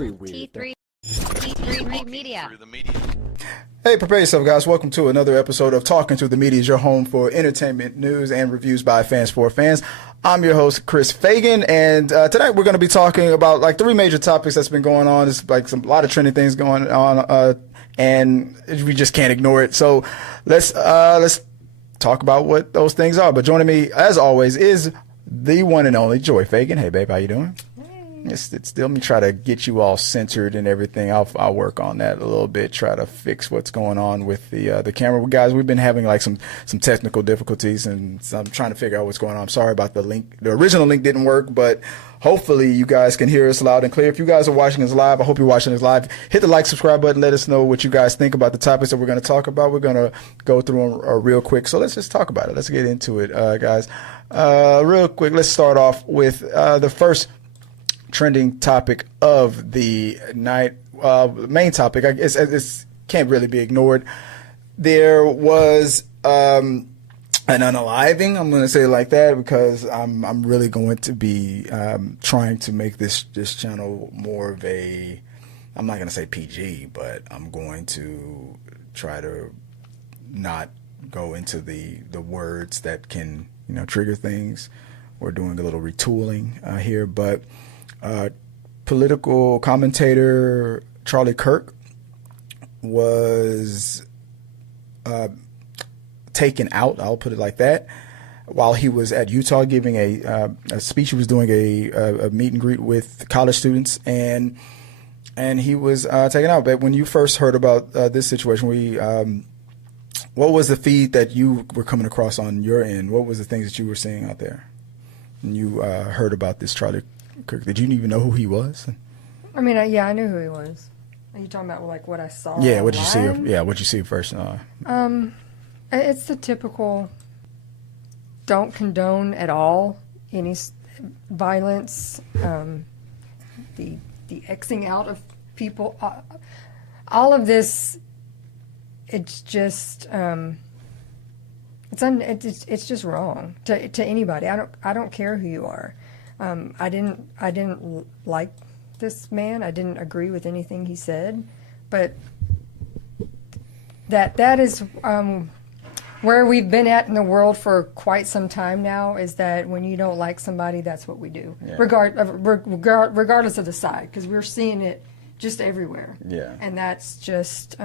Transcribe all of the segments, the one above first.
pretty weird. T3 Media. Hey, prepare yourself, guys. Welcome to another episode of Talking to the Media, your home for entertainment news and reviews by fans for fans. I'm your host, Chris Fagan, and tonight we're going to be talking about like three major topics that's been going on. There's like a lot of trending things going on, and we just can't ignore it. So let's talk about what those things are. But joining me, as always, is the one and only Joy Fagan. Hey, babe, how you doing? It's still me try to get you all centered and everything. I'll work on that a little bit, try to fix what's going on with the camera. Guys, we've been having like some technical difficulties, and so I'm trying to figure out what's going on. I'm sorry about the link. The original link didn't work, but hopefully you guys can hear us loud and clear. If you guys are watching us live, I hope you're watching us live. Hit the like, subscribe button. Let us know what you guys think about the topics that we're going to talk about. We're going to go through them real quick. So let's just talk about it. Let's get into it, guys. Real quick, let's start off with the first trending topic of the night. Main topic, I guess, it can't really be ignored. There was an unaliving. I'm going to say it like that because I'm really going to be trying to make this channel more of a, I'm not going to say PG, but I'm going to try to not go into the words that can trigger things. We're doing a little retooling here, but political commentator Charlie Kirk was taken out, I'll put it like that, while he was at Utah giving a speech. He was doing a meet and greet with college students, and he was taken out. But when you first heard about this situation, what was the feed that you were coming across on your end? What was the things that you were seeing out there? And you heard about this Charlie Kirk. Did you even know who he was? I mean, yeah, I knew who he was. Are you talking about like what I saw? Yeah, what did you see? online? Yeah, what did you see first? It's the typical. Don't condone at all any violence. The Xing out of people. All of this. It's just. It's just wrong to anybody. I don't care who you are. I didn't like this man. I didn't agree with anything he said, but that is where we've been at in the world for quite some time now. Is that when you don't like somebody, that's what we do, yeah. Regardless of the side, because we're seeing it just everywhere. Yeah, and that's just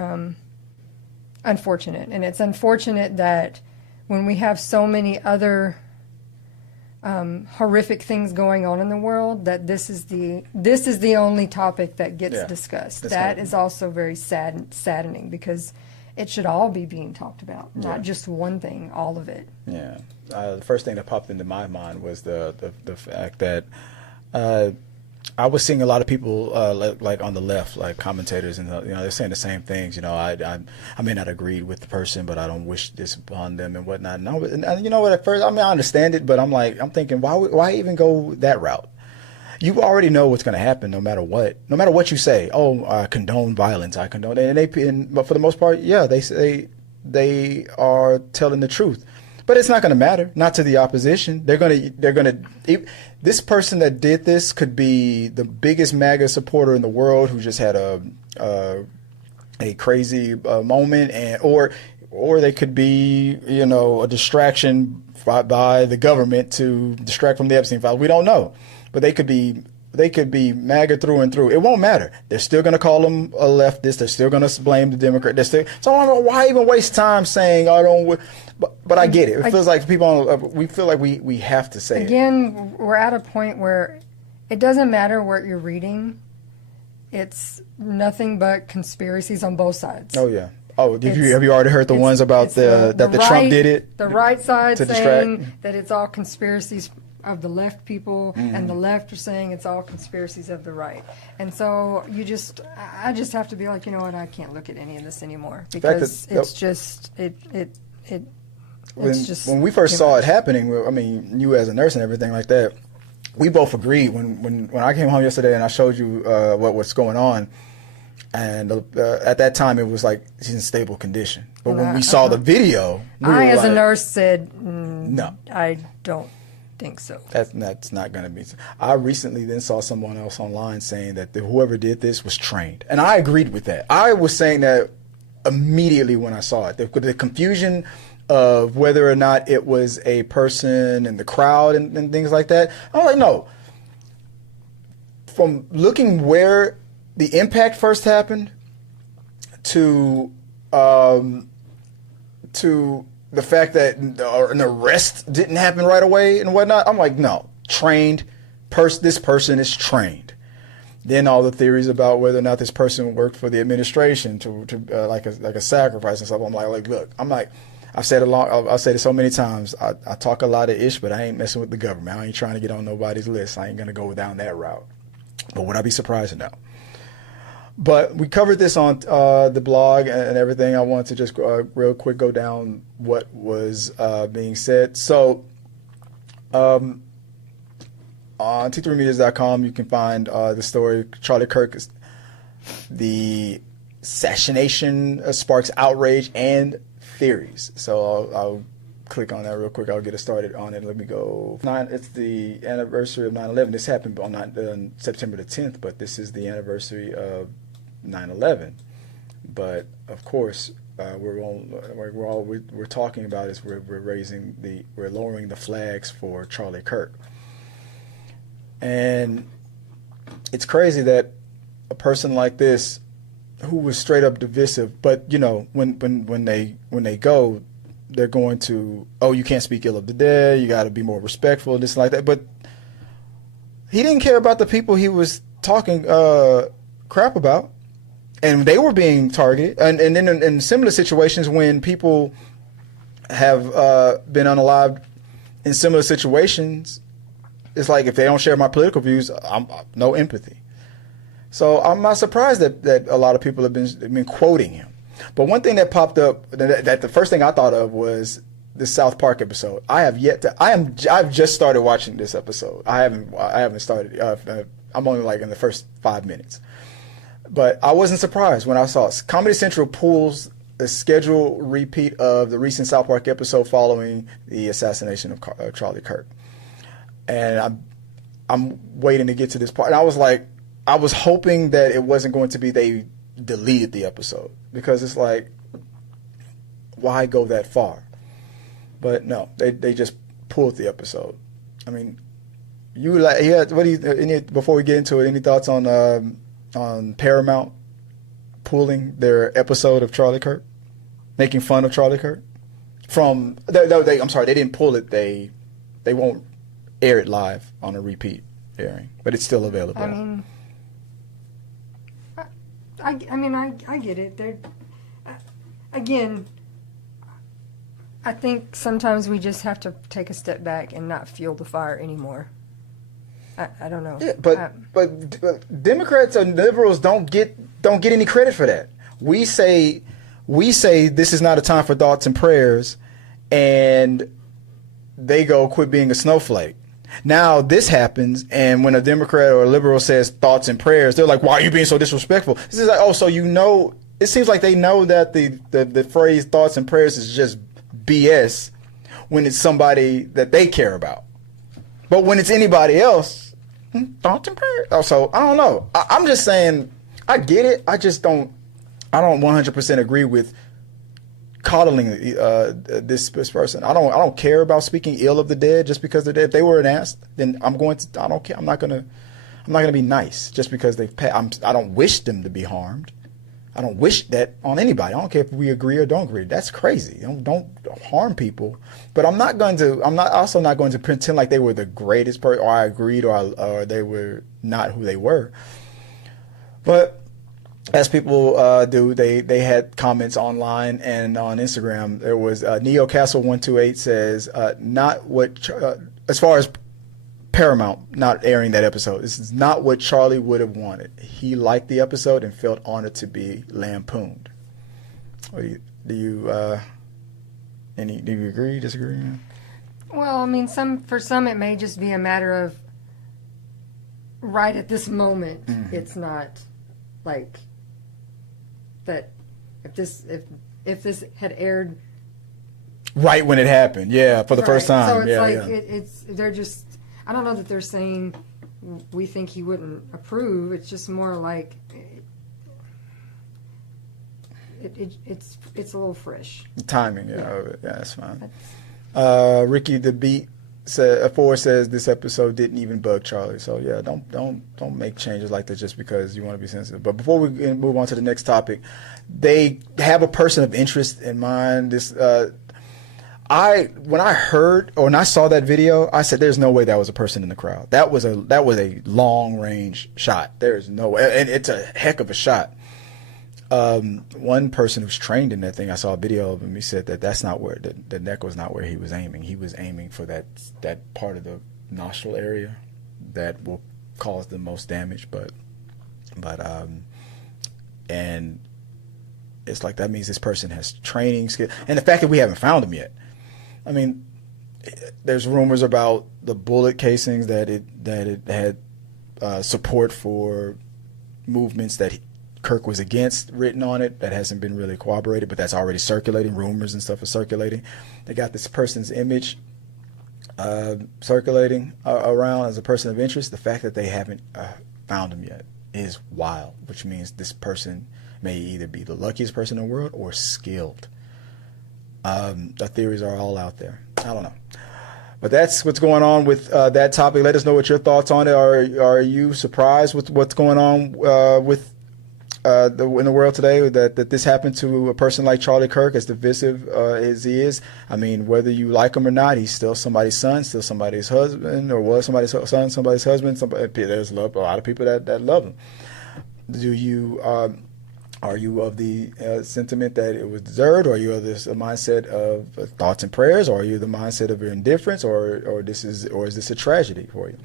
unfortunate, and it's unfortunate that when we have so many other horrific things going on in the world, that this is the only topic that gets discussed. That is also very saddening because it should all be being talked about, not just one thing, all of it. Yeah. The first thing that popped into my mind was the fact that I was seeing a lot of people like on the left, like commentators, and they're saying the same things. I may not agree with the person, but I don't wish this upon them and whatnot. And you know what? At first, I understand it, but I'm thinking, why even go that route? You already know what's going to happen, no matter what. No matter what you say. Oh, I condone violence. I condone, but for the most part, yeah, they are telling the truth. But it's not going to matter, not to the opposition. They're going to. This person that did this could be the biggest MAGA supporter in the world who just had a crazy moment, or they could be a distraction by the government to distract from the Epstein files. We don't know, but they could be MAGA through and through. It won't matter. They're still going to call them a leftist. They're still going to blame the Democrat. So I don't know why even waste time saying I don't. But I get it. It feels like we feel like we have to say it. Again, we're at a point where it doesn't matter what you're reading. It's nothing but conspiracies on both sides. Oh yeah. Oh, have you already heard the ones about that the Trump did it? The right side saying that it's all conspiracies of the left people, and the left are saying it's all conspiracies of the right. And so I just have to be like, you know what, I can't look at any of this anymore because when we first saw it happening, I mean, you as a nurse and everything like that, we both agreed when I came home yesterday and I showed you what's going on, and at that time it was like he's in stable condition. But when we saw the video, I as a nurse said, no, I don't think so. That's not going to be. I recently then saw someone else online saying that whoever did this was trained, and I agreed with that. I was saying that immediately when I saw it. The confusion of whether or not it was a person in the crowd and things like that. I'm like, no. From looking where the impact first happened to the fact that an arrest didn't happen right away and whatnot, I'm like, no, trained. This person is trained. Then all the theories about whether or not this person worked for the administration to like a sacrifice and stuff. I'm like, look, I've said it so many times. I talk a lot of ish, but I ain't messing with the government. I ain't trying to get on nobody's list. I ain't gonna go down that route. But would I be surprised to know? But we covered this on the blog and everything. I wanted to just real quick go down what was being said. So on t3medias.com, you can find the story. Charlie Kirk, the assassination sparks outrage and theories. So I'll click on that real quick. I'll get us started on it. Let me go. It's the anniversary of 9/11. This happened on September the 10th, but this is the anniversary of 9/11. But of course, we're talking about is we're lowering the flags for Charlie Kirk. And it's crazy that a person like this, who was straight up divisive, but you know, when they go, they're going to, oh, you can't speak ill of the dead, you got to be more respectful, this and like that. But he didn't care about the people he was talking crap about, and they were being targeted. And then in similar situations, when people have been unalived in similar situations, it's like if they don't share my political views, I'm no empathy. So I'm not surprised that a lot of people have been quoting him. But one thing that popped up, that the first thing I thought of was the South Park episode. I've just started watching this episode. I haven't started. I'm only like in the first 5 minutes. But I wasn't surprised when I saw it. Comedy Central pulls a scheduled repeat of the recent South Park episode following the assassination of Charlie Kirk. And I'm waiting to get to this part. And I was like, I was hoping that it wasn't going to be they deleted the episode, because it's like, why go that far? But no, they just pulled the episode. I mean, before we get into it, any thoughts on Paramount pulling their episode of Charlie Kirk, making fun of Charlie Kirk? I'm sorry, they didn't pull it. They won't air it live on a repeat airing, but it's still available. I mean, I get it. Again, I think sometimes we just have to take a step back and not fuel the fire anymore. I don't know. Yeah, but Democrats and liberals don't get any credit for that. We say this is not a time for thoughts and prayers, and they go, quit being a snowflake. Now this happens, and when a Democrat or a liberal says thoughts and prayers, they're like, why are you being so disrespectful? This is like, oh, so you know, it seems like they know that the phrase thoughts and prayers is just BS when it's somebody that they care about. But when it's anybody else, thoughts and prayers. Oh, so I don't know. I'm just saying, I get it. I don't 100% agree with coddling this person. I don't care about speaking ill of the dead just because they're dead. If they were an ass, then I don't care. I'm not gonna be nice just because they've passed. I don't wish them to be harmed. I don't wish that on anybody. I don't care if we agree or don't agree. That's crazy. Don't harm people. But I'm also not going to pretend like they were the greatest person, or I agreed, or they were not who they were. But as people do, they had comments online and on Instagram. There was NeoCastle128 says, as far as Paramount not airing that episode, this is not what Charlie would have wanted. He liked the episode and felt honored to be lampooned. Do you agree, disagree? Well, I mean, for some it may just be a matter of right at this moment. It's not like that. If this had aired right when it happened. Yeah, for the first time. So it's yeah, like yeah. they're just. I don't know that they're saying we think he wouldn't approve. It's just more like it's a little fresh. The timing, yeah, that's fine. Ricky the Beat says this episode didn't even bug Charlie. So yeah, don't make changes like that just because you want to be sensitive. But before we move on to the next topic, they have a person of interest in mind. When I saw that video, I said, "There's no way that was a person in the crowd. That was a long range shot. There's no way, and it's a heck of a shot." One person who's trained in that thing, I saw a video of him. He said that's not where the neck was not where he was aiming. He was aiming for that part of the nostril area that will cause the most damage. And it's like that means this person has training skill, and the fact that we haven't found him yet. I mean, there's rumors about the bullet casings that it had support for movements that Kirk was against written on it. That hasn't been really corroborated, but that's already circulating. Rumors and stuff are circulating. They got this person's image circulating around as a person of interest. The fact that they haven't found him yet is wild, which means this person may either be the luckiest person in the world or skilled. The theories are all out there. I don't know. But that's what's going on with that topic. Let us know what your thoughts on it. Are you surprised with what's going on in the world today that this happened to a person like Charlie Kirk, as divisive as he is? I mean, whether you like him or not, he's still somebody's son, still somebody's husband, or was somebody's son, somebody's husband. There's a lot of people that love him. Do you are you of the sentiment that it was deserved, or are you of this mindset of thoughts and prayers, or are you the mindset of your indifference, or is this a tragedy for you?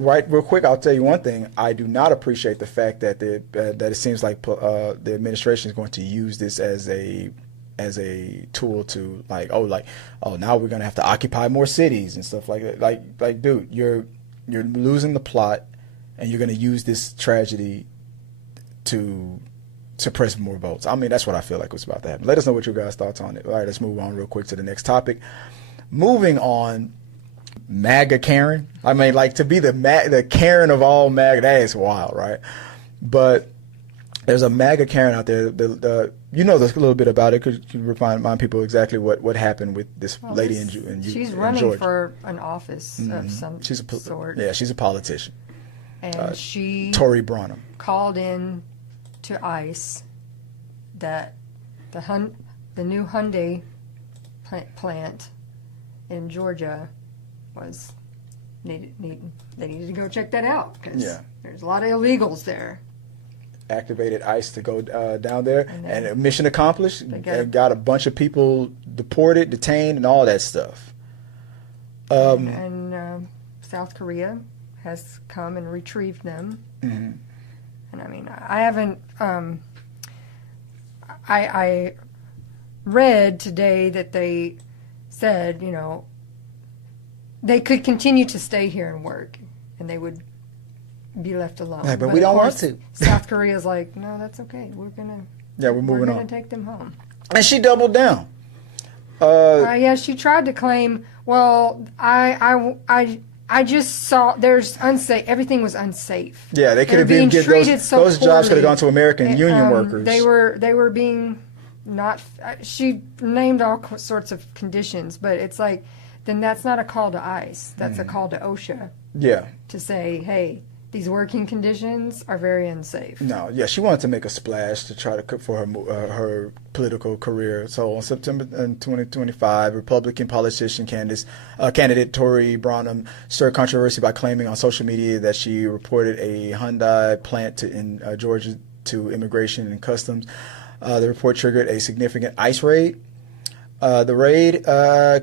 Real quick, I'll tell you one thing. I do not appreciate the fact that it seems like the administration is going to use this as a tool to now we're going to have to occupy more cities and stuff like that. Like dude, you're losing the plot, and you're going to use this tragedy to suppress more votes. I mean, that's what I feel like was about to happen. Let us know what your guys' thoughts on it. All right, let's move on real quick to the next topic. Moving on. MAGA Karen. I mean, like, to be the Karen of all MAGA, that is wild, right? But there's a MAGA Karen out there. You know this a little bit about it. Could you remind people exactly what happened with this lady in she's in running Georgia. for an office of some sort. Yeah, she's a politician. And she Tory Branham called in to ICE that the new Hyundai plant in Georgia was they needed to go check that out because there's a lot of illegals there. Activated ICE to go down there, and mission accomplished. They got a bunch of people deported, detained, and all that stuff. And South Korea has come and retrieved them. Mm-hmm. And I mean, I haven't. I read today that they said, they could continue to stay here and work, and they would be left alone. Right, but we don't want to. South Korea's like, no, that's okay. We're moving on. Take them home. And she doubled down. She tried to claim. Well, I just saw there's unsafe. Everything was unsafe. Yeah, they could have been treated so those jobs could have gone to American union workers. They were being not. She named all sorts of conditions, but it's like. Then that's not a call to ICE. That's a call to OSHA. Yeah. To say, hey, these working conditions are very unsafe. No, yeah, she wanted to make a splash to try to cook for her political career. So on September 2025, Republican politician candidate Tory Branham stirred controversy by claiming on social media that she reported a Hyundai plant in Georgia to Immigration and Customs. The report triggered a significant ICE raid. The raid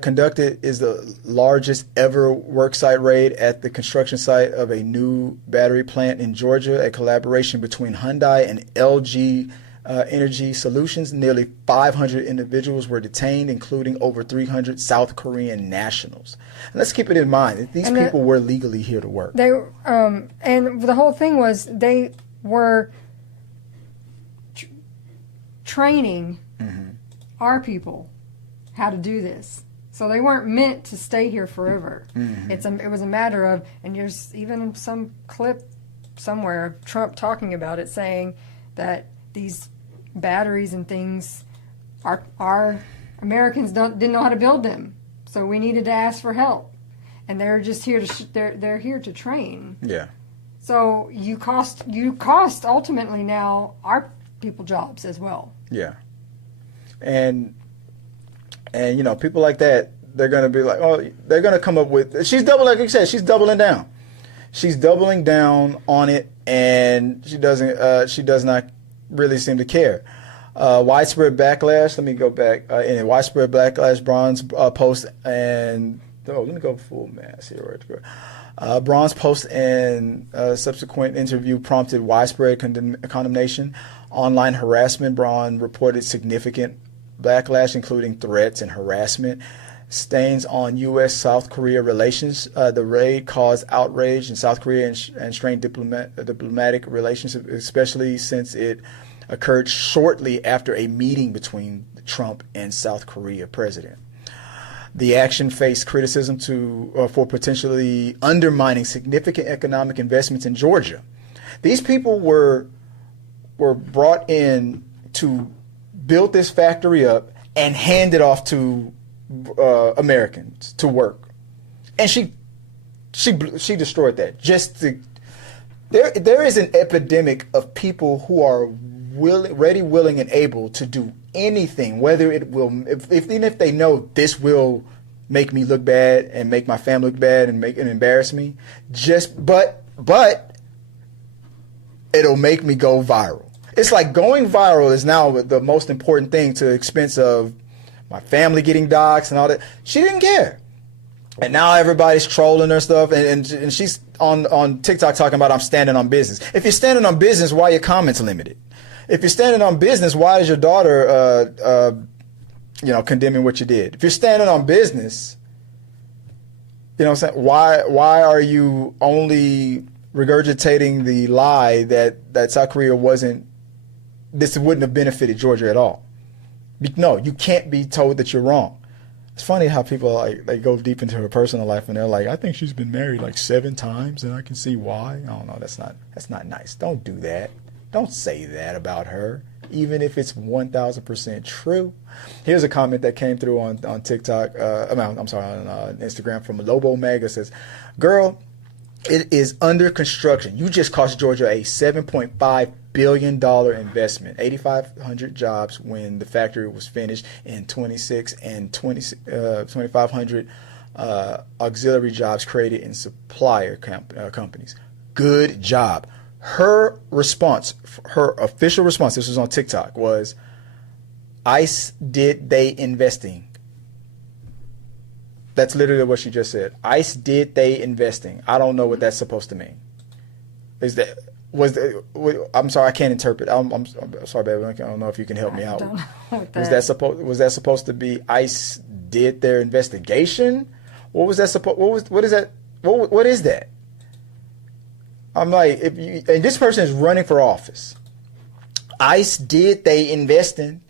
conducted is the largest ever worksite raid at the construction site of a new battery plant in Georgia, a collaboration between Hyundai and LG Energy Solutions. Nearly 500 individuals were detained, including over 300 South Korean nationals. And let's keep it in mind that these people were legally here to work. They and the whole thing was they were training our people how to do this. So they weren't meant to stay here forever. Mm-hmm. It was a matter of, and there's even some clip somewhere of Trump talking about it, saying that these batteries and things, our Americans didn't know how to build them, so we needed to ask for help, and they're just here to they're here to train. Yeah. So you cost ultimately now our people jobs as well. Yeah. And you know, people like that, they're gonna be like, oh, they're gonna come up with, like you said, she's doubling down. She's doubling down on it, and she does not really seem to care. Widespread backlash. Let me go back. In a widespread backlash, Braun's post and let me go full mass here. Right. Braun's post and subsequent interview prompted widespread condemnation. Online harassment. Braun reported significant backlash, including threats and harassment. Stains on U.S.-South Korea relations. The raid caused outrage in South Korea and strained diplomatic relations, especially since it occurred shortly after a meeting between Trump and South Korea president. The action faced criticism for potentially undermining significant economic investments in Georgia. These people were brought in to build this factory up and hand it off to Americans to work, and she destroyed that. There is an epidemic of people who are ready, willing, and able to do anything, whether it will, even if they know this will make me look bad and make my family look bad and embarrass me. But it'll make me go viral. It's like going viral is now the most important thing, to the expense of my family getting doxxed and all that. She didn't care. And now everybody's trolling her stuff, and she's on TikTok talking about, I'm standing on business. If you're standing on business, why are your comments limited? If you're standing on business, why is your daughter condemning what you did? If you're standing on business, you know what I'm saying, why are you only regurgitating the lie that South Korea wouldn't have benefited Georgia at all? No, you can't be told that you're wrong. It's funny how people they go deep into her personal life and they're like, I think she's been married like 7 times and I can see why. I don't know. That's not nice. Don't do that. Don't say that about her, even if it's 1,000% true. Here's a comment that came through on TikTok. On Instagram from Lobo Mega. Says, "Girl, it is under construction. You just cost Georgia a $7.5 billion investment, 8,500 jobs when the factory was finished in 26, and 2,500 auxiliary jobs created in supplier companies. Good job." Her response, her official response, this was on TikTok, was, ICE did they investing. That's literally what she just said. ICE did they investing. I don't know what that's supposed to mean. I'm sorry, I can't interpret. I'm sorry, baby. I don't know if you can help me out. Don't know what that. Was that supposed to be ICE did their investigation? What was that supposed? What is that? What is that? I'm like, and this person is running for office. ICE did they invest in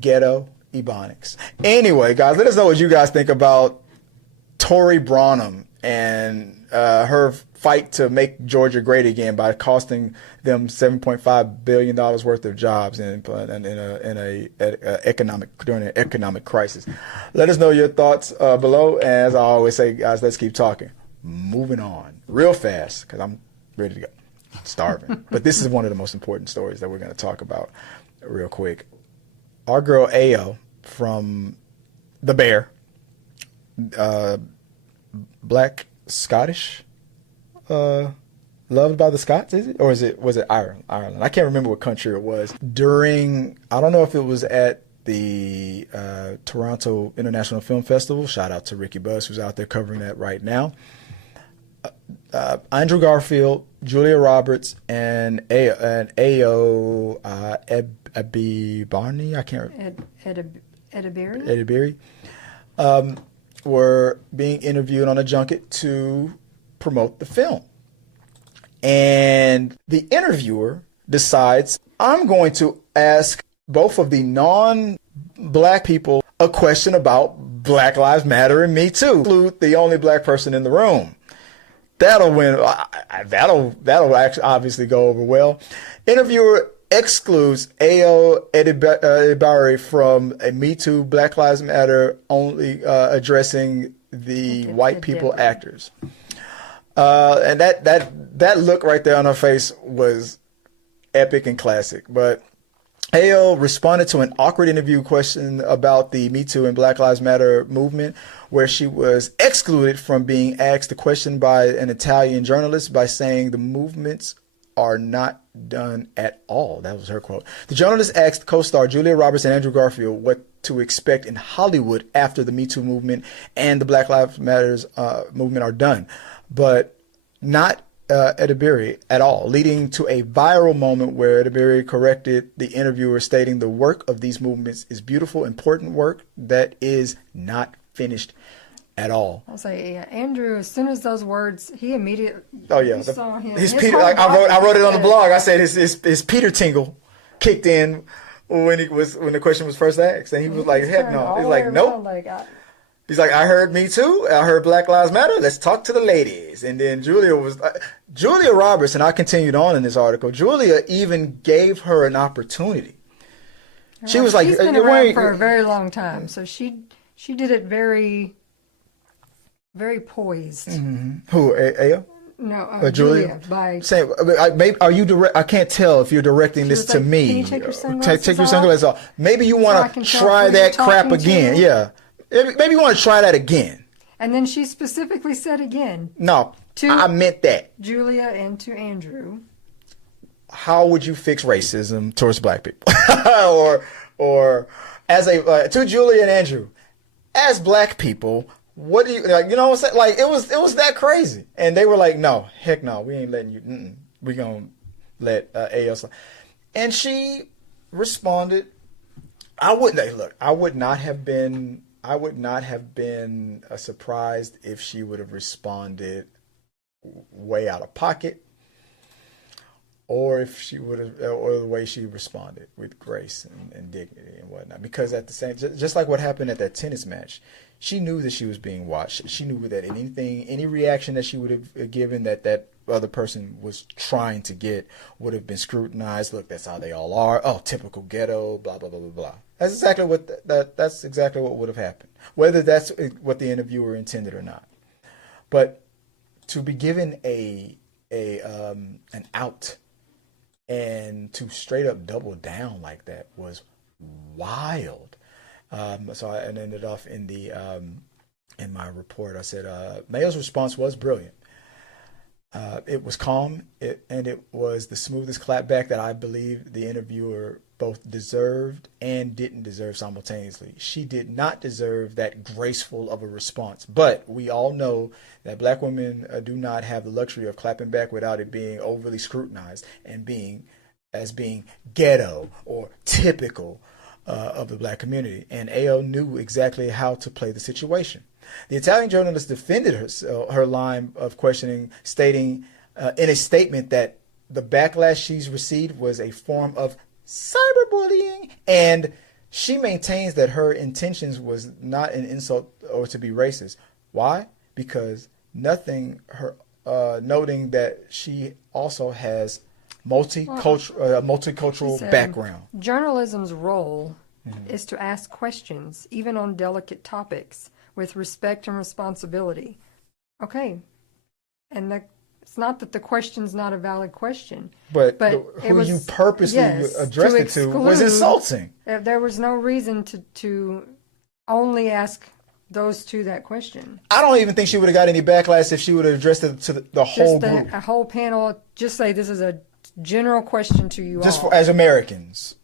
ghetto ebonics. Anyway, guys, let us know what you guys think about Tory Branham and her fight to make Georgia great again by costing them $7.5 billion worth of jobs during an economic crisis. Let us know your thoughts below. As I always say, guys, let's keep talking. Moving on real fast because I'm ready to go. Starving. But this is one of the most important stories that we're going to talk about real quick. Our girl Ayo from The Bear, Black Scottish, loved by the Scots, is it? Or was it Ireland? I can't remember what country it was. I don't know if it was at the Toronto International Film Festival. Shout out to Ricky Buzz, who's out there covering that right now. Andrew Garfield, Julia Roberts, and Ayo Barney. I can't. Edibiri. Were being interviewed on a junket to promote the film, and the interviewer decides, I'm going to ask both of the non-Black black people a question about Black Lives Matter and Me Too. Include the only black person in the room. That'll win. That'll actually obviously go over well. Interviewer excludes Ayo Edebari from a Me Too Black Lives Matter, only addressing the white people actors. And that look right there on her face was epic and classic. But Ayo responded to an awkward interview question about the Me Too and Black Lives Matter movement, where she was excluded from being asked a question by an Italian journalist by saying the movements are not done at all. That was her quote. The journalist asked co-star Julia Roberts and Andrew Garfield what to expect in Hollywood after the Me Too movement and the Black Lives Matters movement are done, but not Edebiri at all, leading to a viral moment where Edebiri corrected the interviewer, stating the work of these movements is beautiful, important work that is not finished at all. I'll say, yeah, Andrew, as soon as those words, he immediately saw him. His Peter, like I wrote it on the blog. I said his Peter tingle kicked in when the question was first asked, and he was like, heck no. He's like, nope. He's like, I heard Me Too. I heard Black Lives Matter. Let's talk to the ladies. And then Julia Roberts, and I continued on in this article, Julia even gave her an opportunity. Right. She was like, she's been around for a very long time, so she did it very, very poised. Mm-hmm. Who, Aya? No, Julia. Are you I can't tell if you're directing this to me. Can you take your sunglasses Take your sunglasses off. Maybe you want to try that crap again. Yeah. Maybe you want to try that again. And then she specifically said again. No, I meant that. Julia and to Andrew. How would you fix racism towards black people? or as to Julia and Andrew, as black people, what do you like? You know what I'm saying? Like it was that crazy, and they were like, no, heck no, we ain't letting you. We gonna let AL. And she responded. I would not have been surprised if she would have responded way out of pocket, or if she would have, or the way she responded with grace and dignity and whatnot. Because at the same, just like what happened at that tennis match, she knew that she was being watched. She knew that any reaction that she would have given that other person was trying to get would have been scrutinized. Look, that's how they all are. Oh, typical ghetto, blah blah blah blah blah. That's exactly what would have happened, whether that's what the interviewer intended or not. But to be given an out and to straight up double down like that was wild. So I ended off in my report. I said Mayo's response was brilliant. It was calm, and it was the smoothest clapback that I believe the interviewer both deserved and didn't deserve simultaneously. She did not deserve that graceful of a response, but we all know that black women do not have the luxury of clapping back without it being overly scrutinized and being ghetto or typical of the black community. And AO knew exactly how to play the situation. The Italian journalist defended her line of questioning, stating in a statement that the backlash she's received was a form of cyberbullying, and she maintains that her intentions was not an insult or to be racist. Why? Because noting that she also has multicultural background. Journalism's role is to ask questions, even on delicate topics, with respect and responsibility. Okay. And it's not that the question's not a valid question. But who you purposely addressed it to was insulting. There was no reason to only ask those two that question. I don't even think she would have got any backlash if she would have addressed it to the whole group. A whole panel, just say this is a general question to you just all. As Americans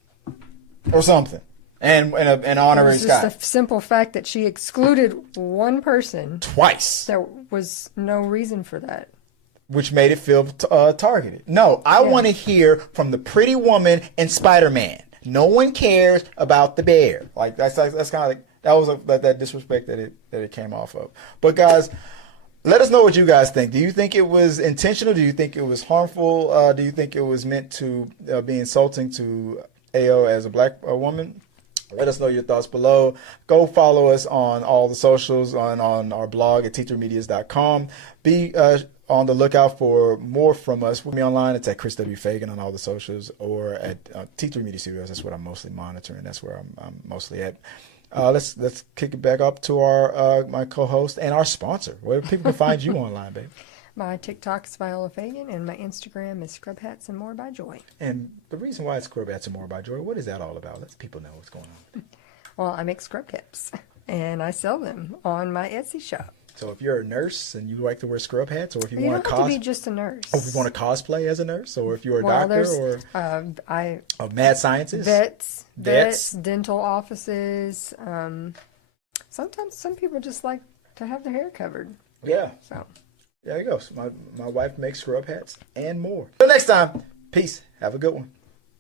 or something. And an honorary Scott. Just the simple fact that she excluded one person twice. There was no reason for that. Which made it feel targeted. No, I want to hear from the pretty woman in Spider-Man. No one cares about the bear. Like that's kind of like that was that disrespect that it came off of. But guys, let us know what you guys think. Do you think it was intentional? Do you think it was harmful? Do you think it was meant to be insulting to AO as a black woman? Let us know your thoughts below. Go follow us on all the socials, on our blog at teachermedias.com. Be on the lookout for more from us. With me online, it's at Chris W. Fagan on all the socials, or at Teacher Media Studios. That's what I'm mostly monitoring. That's where I'm mostly at. Let's kick it back up to our my co-host and our sponsor. Where people can find you online, baby. My TikTok is Viola Fagan, and my Instagram is Scrub Hats and More by Joy. And the reason why it's Scrub Hats and More by Joy, what is that all about? Let people know what's going on. Well, I make scrub caps, and I sell them on my Etsy shop. So if you're a nurse and you like to wear scrub hats, or if you You want don't have to be just a nurse. or if you want to cosplay as a nurse, or if you're a Well, doctor, there's, or mad scientist, vets, dental offices. Sometimes some people just like to have their hair covered. Yeah. So There you go. So my wife makes scrub hats and more. Till next time, peace. Have a good one.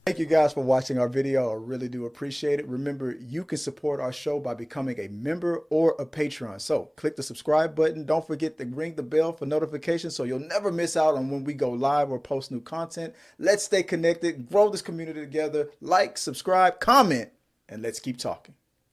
Thank you guys for watching our video. I really do appreciate it. Remember, you can support our show by becoming a member or a patron. So click the subscribe button. Don't forget to ring the bell for notifications so you'll never miss out on when we go live or post new content. Let's stay connected, grow this community together. Like, subscribe, comment, and let's keep talking.